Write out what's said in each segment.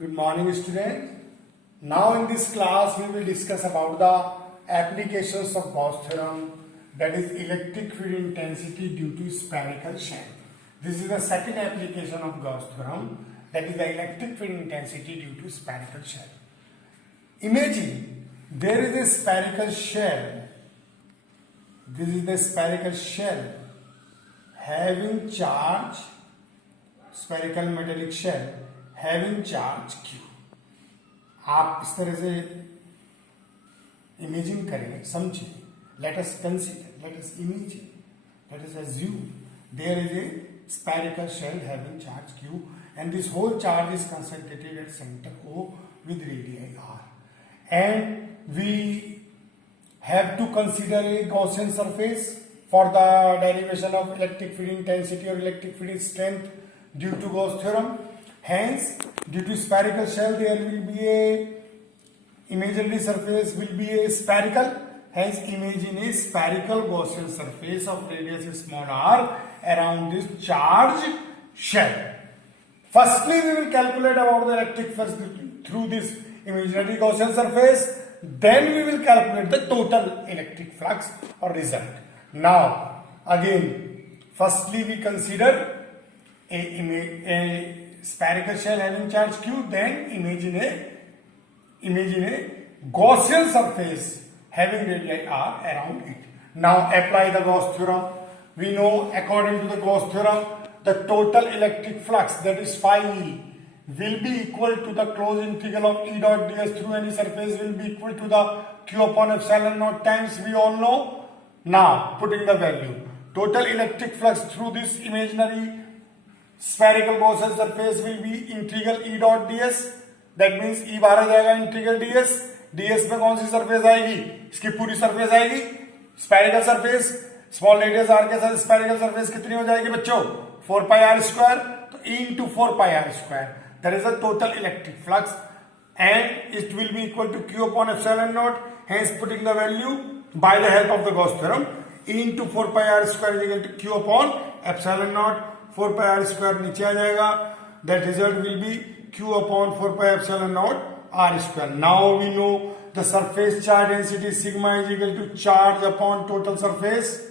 Good morning, students. Now in this class we will discuss about the applications of Gauss theorem, that is electric field intensity due to spherical shell. This is the second application of Gauss theorem, that is the electric field intensity due to spherical shell. Imagine there is a spherical shell. This is the spherical shell having charge, spherical metallic shell having charge q. आप इस तरह से imagine करें, समझें. Let us consider, let us imagine, let us assume there is a spherical shell having charge q and this whole charge is concentrated at center O with radii r, and we have to consider a Gaussian surface for the derivation of electric field intensity or electric field strength due to Gauss theorem. Hence, due to spherical shell, there will be a imaginary surface will be a spherical. Hence, imagine a spherical Gaussian surface of radius small r around this charged shell. Firstly, we will calculate about the electric flux through this imaginary Gaussian surface. Then we will calculate the total electric flux or result. Now, again, firstly we consider a spherical shell having charge q, then imagine a Gaussian surface having radii r around it. Now apply the Gauss theorem. We know according to the Gauss theorem, the total electric flux, that is phi E, will be equal to the closed integral of E dot ds through any surface will be equal to the q upon epsilon naught times, we all know. Now putting the value, total electric flux through this imaginary spherical Gaussian surface will be integral E dot ds. That means E बाहर आ जाएगा, integral ds. ds में कौन सी surface आएगी? इसकी पूरी surface आएगी, spherical surface. Small radius r के साथ स्फेरिकल सरफेस कितनी हो जाएगी बच्चों? 4 pi r square. तो E into 4 pi r square. That is the total electric flux, and it will be equal to q upon epsilon naught. Hence, putting the value by the help of the Gauss theorem, E into 4 pi r square is equal to q upon epsilon naught. 4 pi r square नीचे आ जाएगा. That result will be q upon 4 pi epsilon naught r square. Now we know the surface charge density sigma is equal to charge upon total surface.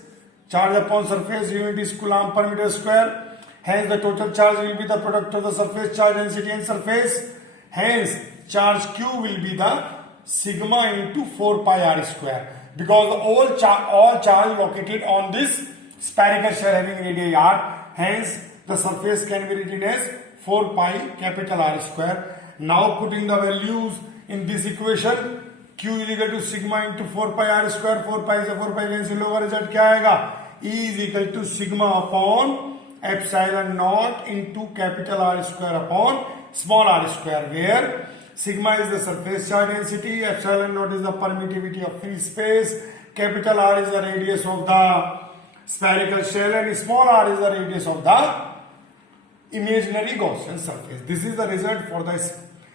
Charge upon surface unit is coulomb per meter square. Hence the total charge will be the product of the surface charge density and surface. Hence charge q will be the sigma into 4 pi r square, because all charge located on this spherical shell having radii r. Hence the surface can be written as 4 pi capital R square. Now putting the values in this equation, q is equal to sigma into 4 pi r square. 4 pi से 4 pi cancel होगा, result क्या आएगा? E is equal to sigma upon epsilon naught into capital R square upon small r square, where sigma is the surface charge density, epsilon naught is the permittivity of free space, capital R is the radius of the spherical shell, and small r is the radius of the imaginary Gaussian surface. This is the result for the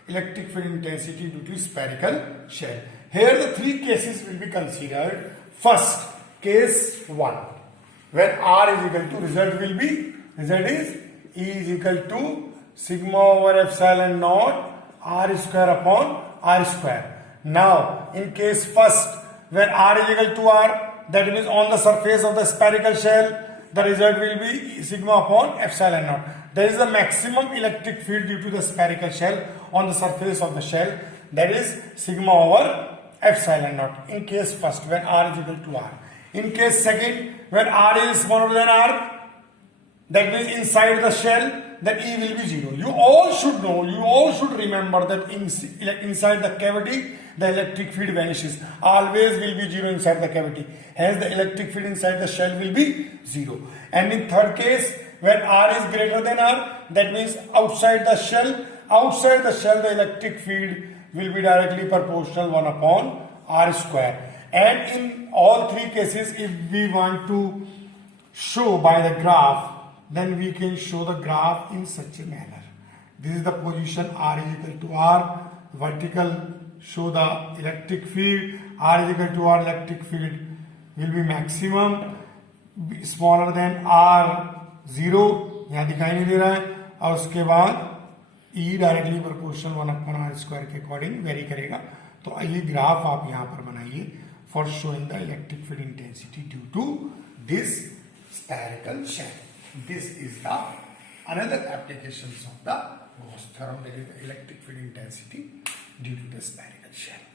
electric field intensity due to spherical shell. Here the three cases will be considered. First, case 1, when r is equal to, result is E is equal to sigma over epsilon naught r square upon r square. Now in case first, when r is equal to r, that means on the surface of the spherical shell, the result will be sigma upon epsilon naught. There is the maximum electric field due to the spherical shell on the surface of the shell, that is sigma over epsilon naught. In case first, when r is equal to r. In case second, when r is smaller than r, that means inside the shell, then E will be 0. You all should know, you all should remember that inside the cavity, the electric field vanishes. Always will be 0 inside the cavity. Hence the electric field inside the shell will be 0. And in third case, when r is greater than r, that means outside the shell, the electric field will be directly proportional 1 upon r square. And in all three cases, if we want to show by the graph, then we can show the graph in such a manner. This is the position r is equal to r, vertical show the electric field, r is equal to r, electric field will be maximum, smaller than r 0, यहाँ दिखाई नहीं दे रहा है, और उसके बाद ई directly proportional 1/r² के according very करेगा। तो ये ग्राफ आप यहां पर बनाइए for showing the electric field intensity due to this spherical shell. This is the another applications of the Gauss theorem, that is the electric field intensity due to the spherical shell.